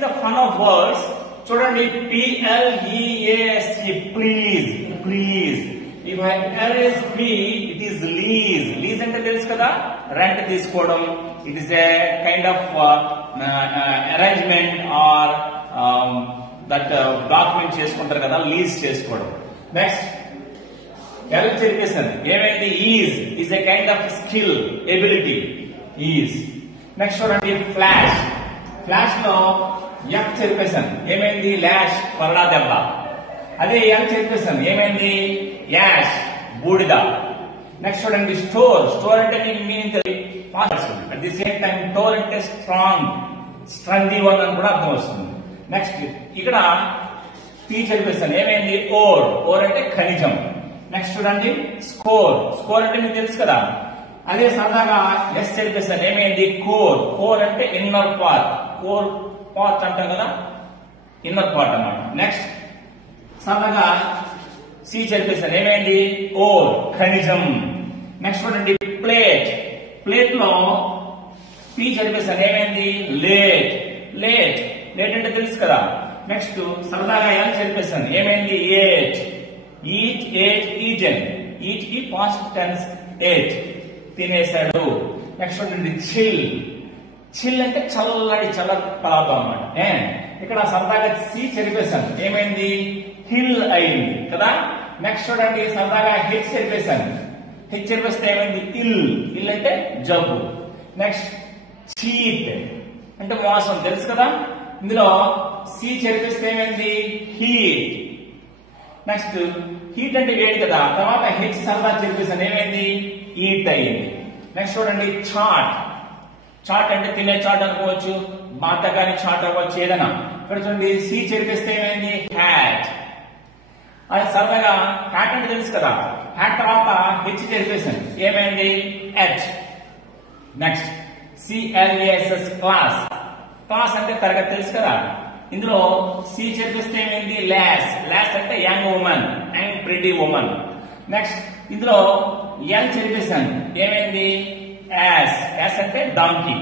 The fun of words. చూడండి PLEASE, please, please. If L is P, it is lease. Lease అంటే తెలుసు కదా, rent తీసుకోవడం. It is a kind of arrangement or that document చేసుకుంటారు కదా, lease చేసుకోవడం. Next L చెప్పేసాను, ఏమైంది? is a kind of skill, ability. Is. Next చూడండి ఫ్లాష్. ఫ్లాష్ లో F చెప్పేసాను, ఏమైంది? ల్యాష్, కొరడా దెబ్బ. అదే L చెప్పేసాను, ఏమైంది? యాష్, బూడిద. నెక్స్ట్ చూడండి స్టోర్. స్టోర్ అంటే meaning at the same time tore అంటే స్ట్రాంగ్, స్ట్రెంగ్తీ వన్ అని కూడా అర్థం వస్తుంది. నెక్స్ట్ ఇక్కడ P చెప్పేసాను, ఏమైంది? ఓర్. ఓర్ అంటే ఖనిజం. నెక్స్ట్ చూడండి స్కోర్. స్కోర్ అంటే మీకు తెలుసు కదా. అదే సరదాగా S చెప్పేసాను, ఏమైంది? కోర్. కోర్ అంటే ఇన్నర్ పార్ట్. కోర్ పార్ట్ అంటాం కదా, ఇన్నర్ పార్ట్ అన్నమాట. నెక్స్ట్ సరదాగా C చెప్పేసాను, ఏమైంది? ఓర్, ఖనిజం. నెక్స్ట్ చూడండి ప్లేట్. ప్లేట్ లో P చెప్పేసాను, ఏమైంది? లేట్. లేట్. లేట్ అంటే తెలుసు కదా. నెక్స్ట్ సరదాగా L చెప్పేసాను, ఏమైంది? Ate. Eat, ate, eaten. Eat కి పాస్ట్ టెన్స్ ఏట్, తినేశాడు. నెక్స్ట్ చూడండి చిల్. చిల్ అంటే చల్లటి, చల్ల పదార్థం అన్నమాట. ఇక్కడ సరదాగా C చెప్పేసాను, ఏమైంది? హిల్ అయింది కదా. నెక్స్ట్ చూడండి సరదాగా హెచ్ చెప్పేసాను. హెచ్ చెప్పేస్తే ఏమైంది? ఇల్. ఇల్ అంటే జబ్బు. నెక్స్ట్ చీట్ అంటే మోసం, తెలుసు కదా. ఇందులో C చెప్పేస్తే ఏమైంది? హీట్. నెక్స్ట్ హీట్ అంటే వేడి కదా. తర్వాత హెచ్ సరదా చెప్పేసాను, ఏమైంది? ఈట్ అయింది. నెక్స్ట్ చూడండి చాట్. చాట్ అంటే తినే చాట్ అనుకోవచ్చు, బాతకాని చాట్ అవ్వచ్చు, ఏదైనా. ఇక్కడ చూడండి C చెప్పేస్తే ఏమైంది? హ్యాట్. అది సరదాగా హ్యాట్ అంటే తెలుసు కదా. హ్యాట్ తర్వాత హెచ్ చెప్పేసాను, ఏమైంది? ఎచ్. Next CLASS, class. క్లాస్ అంటే తరగతి, తెలుసు కదా. ఇందులో C చెప్పేస్తే ఏమైంది? లాస్. లాస్ అంటే young woman, young pretty woman. Next ఇందులో L చెప్పేసాను, ఏమైంది? యాస్. యాస్ అంటే డాంకీ.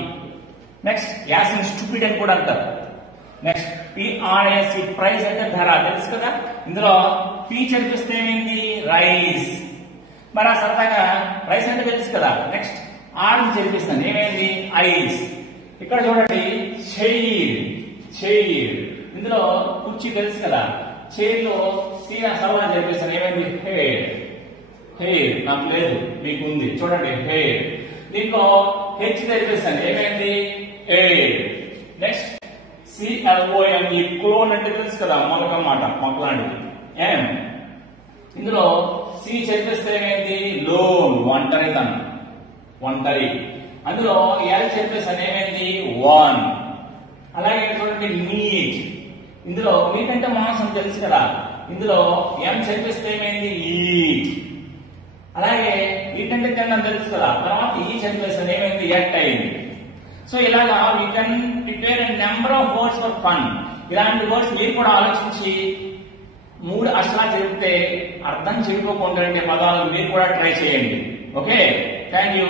నెక్స్ట్ యాస్ అని స్టూపిడ్ అని కూడా అంటారు. నెక్స్ట్ PRIS, ప్రైస్ అంటే ధర, తెలుసు కదా. ఇందులో P చెప్పేస్తే ఏమైంది? రైస్. మరి ఆ సరదాగా ప్రైస్ అంటే తెలుసు కదా. నెక్స్ట్ R అని చెప్పేస్తాను, ఏమైంది? ఐస్. ఇక్కడ చూడండి చైర్. చైర్. ఇందులో కుర్చీ, తెలుసు కదా. చైర్ లో C సరదా చెప్పేస్తాను, ఏమైంది? హెయిర్. హెయిర్ నాకు లేదు, మీకు ఉంది, చూడండి హెయిర్. దీంట్లో హెచ్ చెప్పేస్తాను, ఏమైంది? ఎయిర్. నెక్స్ట్ CLONE, క్లోన్ అంటే తెలుసు కదా, మొలక మాట, మొక్కలాంటిది. ఇందులో C చెప్పేస్తే ఏమైంది? లోన్, ఒంటరితనం, ఒంటరి. అందులో L చెప్పేసాను, ఏమైంది? వన్. అలాగే చూడండి మీట్. ఇందులో మీట్ అంటే మాంసం, తెలుసు కదా. ఇందులో M చెప్పేస్తే ఏమైంది? ఈట్. అలాగే ఈట్ అంటే తినడం, తెలుసు కదా. తర్వాత ఈ చెప్పేసాను, ఏమైంది? ఎట్ అయింది. సో ఇలాగా we can prepare a number of words for fun. ఇలాంటి వర్డ్స్ మీరు కూడా ఆలోచించి 3 అక్షరాలు చెప్తే అర్థం చెడిపోకుండా పదాలు మీరు కూడా ట్రై చేయండి. Okay, thank you.